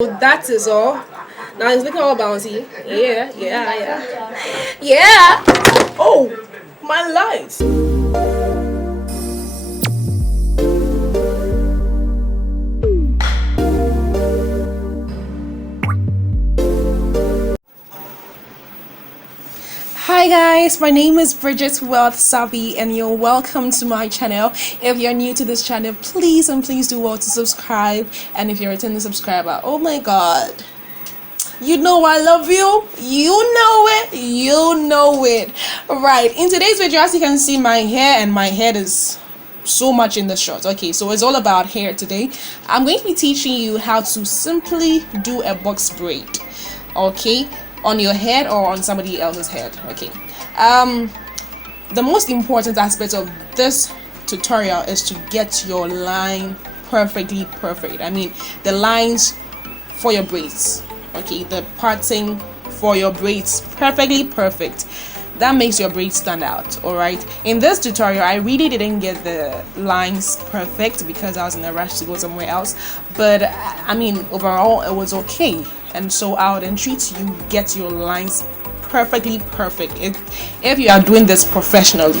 That is all. Now it's looking all bouncy. Yeah, yeah, yeah. Yeah! Oh, my lights! Hi guys, my name is bridiesaby and you're welcome to my channel. If you're new to this channel, please do well to subscribe, and if you're a returning subscriber, oh my god, you know I love you, you know it. Right, in today's video, as you can see, my hair and my head is so much in the shot. Okay, so it's all about hair today. I'm going to be teaching you how to simply do a box braid, okay, on your head or on somebody else's head. Okay, the most important aspect of this tutorial is to get your line perfectly perfect. I mean the lines for your braids, okay, the parting for your braids perfectly perfect. That makes your braids stand out. All right, in this tutorial I really didn't get the lines perfect because I was in a rush to go somewhere else, but I mean overall it was okay. And so I would entreat you get your lines perfectly perfect if you are doing this professionally.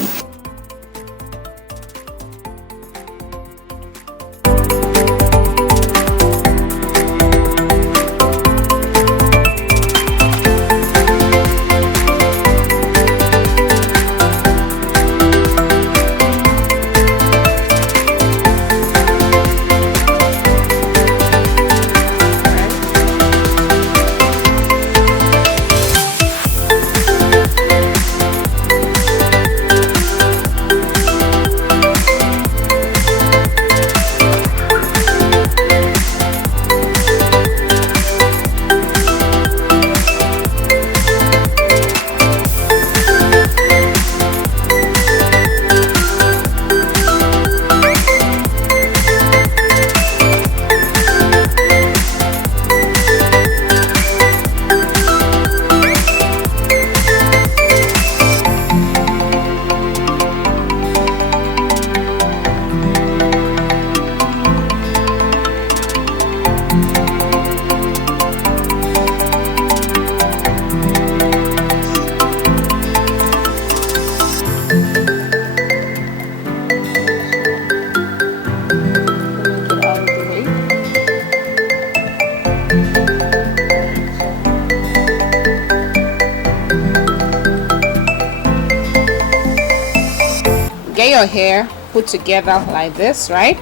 Get your hair put together like this, right?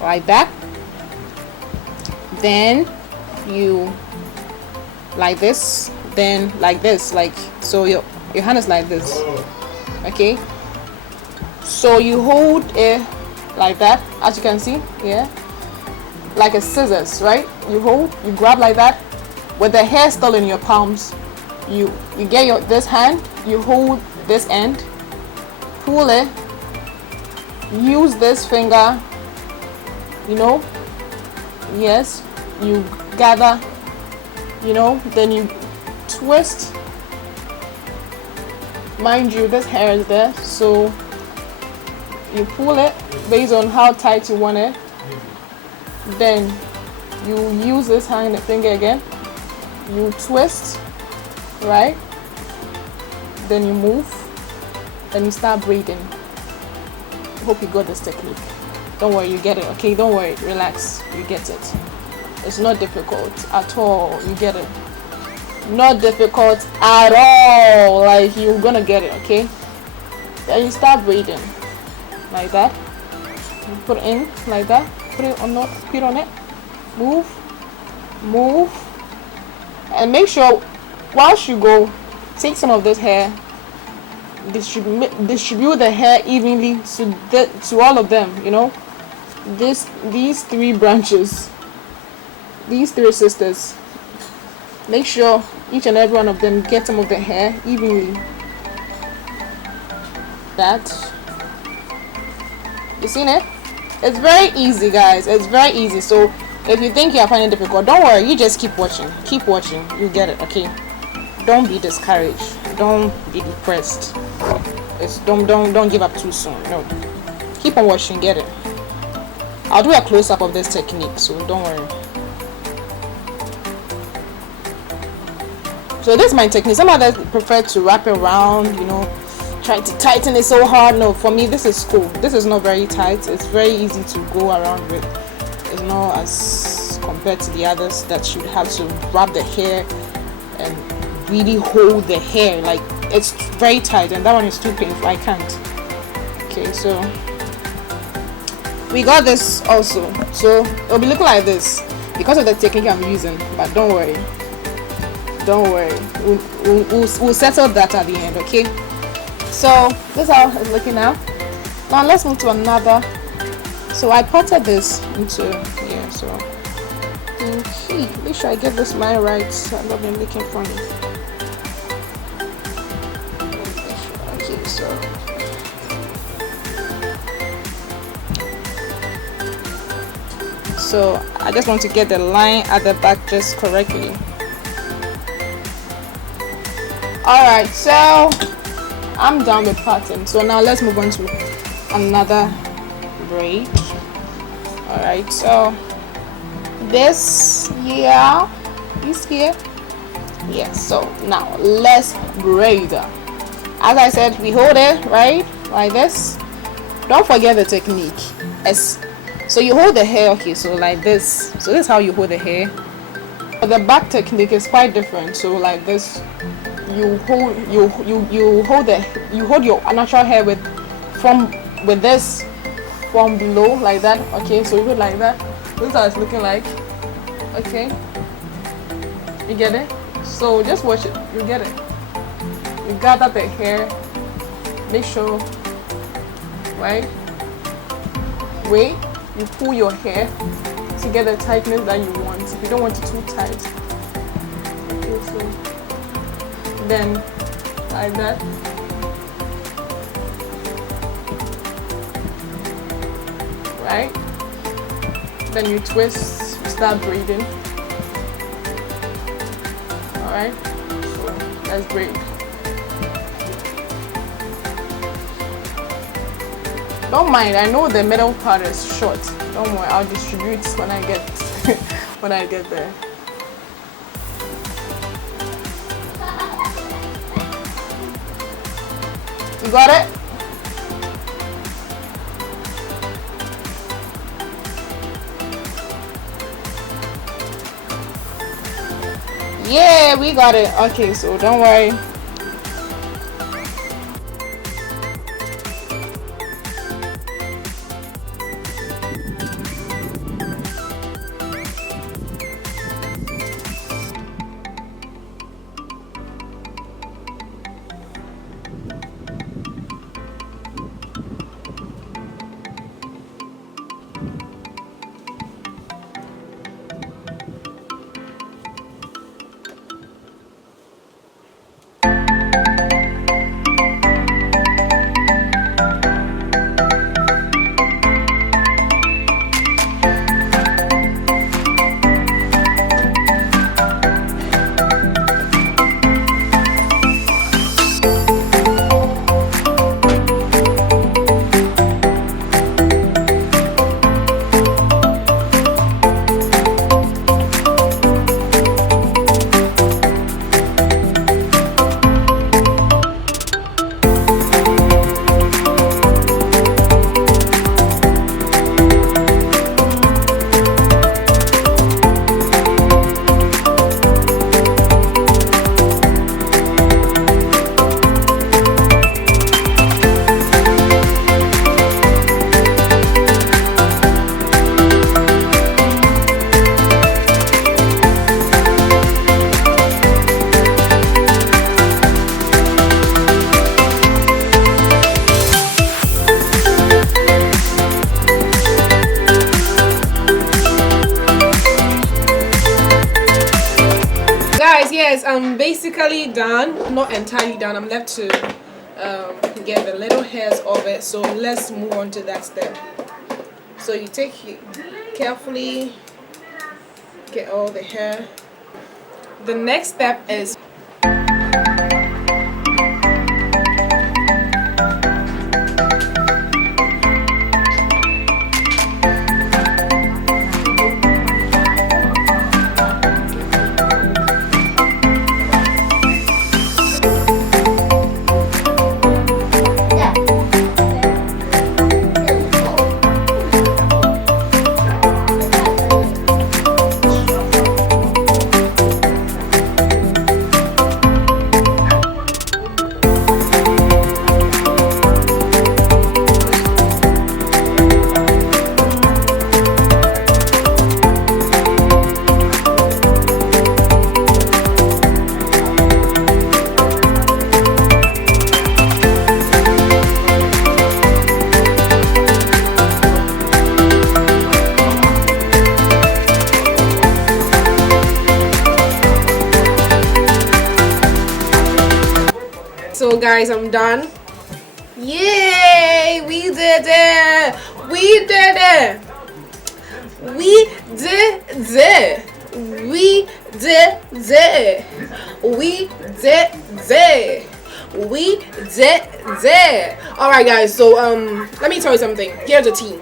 Like that. Then you like this, then like this, like so. Your hand is like this, okay? So you hold it like that, as you can see, yeah, like a scissors, right? You hold, you grab like that, with the hair still in your palms. You get this hand, you hold this end, pull it, use this finger, you know, yes, you gather, you know, then you twist. Mind you, this hair is there, so you pull it based on how tight you want it. Then you use this hand finger again, you twist, right? Then you move, then you start braiding. Hope you got this technique. Don't worry, you get it, okay? Don't worry, relax, you get it. It's not difficult at all, you get it. Not difficult at all, like you're gonna get it, okay? Then you start braiding like that. You put it in like that, put it on it, move, and make sure whilst you go, take some of this hair, distribute the hair evenly to all of them, you know, these three branches, these three sisters. Make sure each and every one of them get some of the hair evenly. That, you seen it? It's very easy, guys, it's very easy. So if you think you are finding it difficult, don't worry, you just keep watching, you get it, okay? Don't be discouraged, don't be depressed. Don't give up too soon. No, keep on watching, get it. I'll do a close-up of this technique, so don't worry. So this is my technique. Some others prefer to wrap it around, you know, try to tighten it so hard. No, for me this is cool. This is not very tight. It's very easy to go around with. It's not as compared to the others that you'd have to wrap the hair and really hold the hair. Like, it's very tight, and that one is too painful. I can't. Okay, so we got this also. So it'll be looking like this because of the technique I'm using, but don't worry, we'll settle that at the end. Okay, so this is how it's looking now. Now let's move to another. So I potted this into here, so okay, make sure I get this line right so I'm not looking funny. Okay, so I just want to get the line at the back just correctly. Alright, so I'm done with parting. So now let's move on to another braid. Alright, so this here is here. Yes, so now let's braid. As I said, we hold it right like this. Don't forget the technique. So you hold the hair, okay, so like this. So this is how you hold the hair. But the back technique is quite different. So like this, you hold your natural hair with this from below like that. Okay, so you hold like that. This is how it's looking like. Okay, you get it? So just watch it, you get it. You gather the hair, make sure, right? Wait, you pull your hair to get the tightness that you want. You don't want it too tight. Okay, so then like that. Right? Then you twist, you start braiding. Alright? So let's braid. Don't mind, I know the middle part is short. Don't worry, I'll distribute when I get when I get there. You got it? Yeah, we got it. Okay, so don't worry. Yes, I'm basically done, not entirely done. I'm left to get the little hairs of it, so let's move on to that step. So you carefully get all the hair. The next step is So guys, I'm done. Yay, we did it. We did it. We did it. We did it. We did it. We did it. All right guys, so let me tell you something. Here's the tea.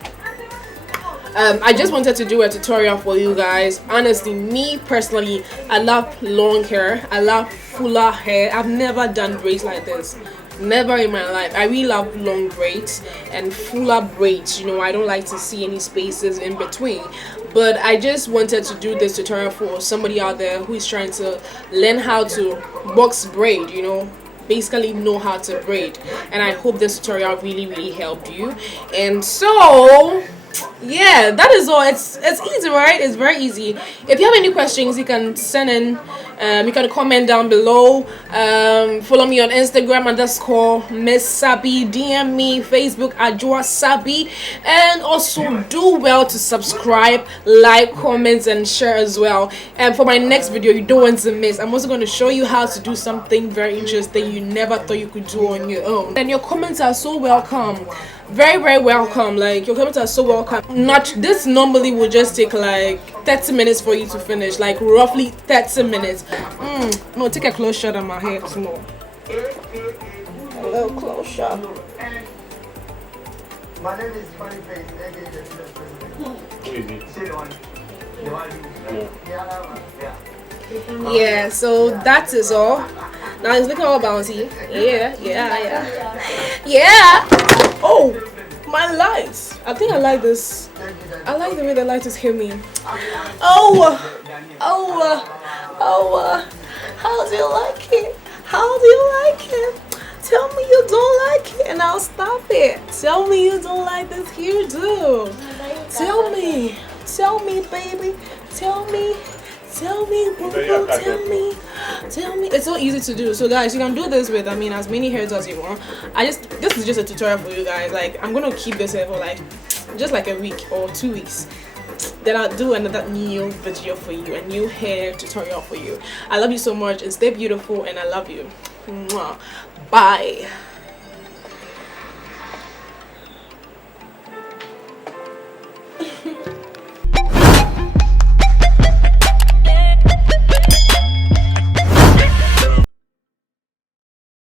I just wanted to do a tutorial for you guys. Honestly, me personally, I love long hair. I love fuller hair. I've never done braids like this. Never in my life. I really love long braids and fuller braids. You know, I don't like to see any spaces in between. But I just wanted to do this tutorial for somebody out there who is trying to learn how to box braid, you know, basically know how to braid. And I hope this tutorial really helped you. And so yeah, that is all. It's easy, right? It's very easy. If you have any questions, you can send in. You can comment down below. Follow me on Instagram _Miss_Sabi. DM me Facebook @Sabi, and also do well to subscribe, like, comments, and share as well. And for my next video, you don't want to miss. I'm also going to show you how to do something very interesting you never thought you could do on your own. And your comments are so welcome. Very welcome. Like, your comments are so welcome. Not this normally will just take like 30 minutes for you to finish, like roughly 30 minutes. No, take a close shot on my hair small. A little close shot. My name is Funny Face. Yeah, so that is all. Now it's looking all bouncy. Yeah. Oh, my lights. I think I like this. I like the way the light is hitting me. Oh. How do you like it? How do you like it? Tell me you don't like it and I'll stop it. Tell me you don't like this hairdo. Tell me, baby. Tell me, boo boo. Tell me. It's so easy to do. So guys, you can do this with, I mean, as many hairs as you want. This is just a tutorial for you guys. Like, I'm gonna keep this here for like just like a week or 2 weeks. Then I'll do another new video for you, a new hair tutorial for you. I love you so much, and stay beautiful, and I love you. Mwah. Bye.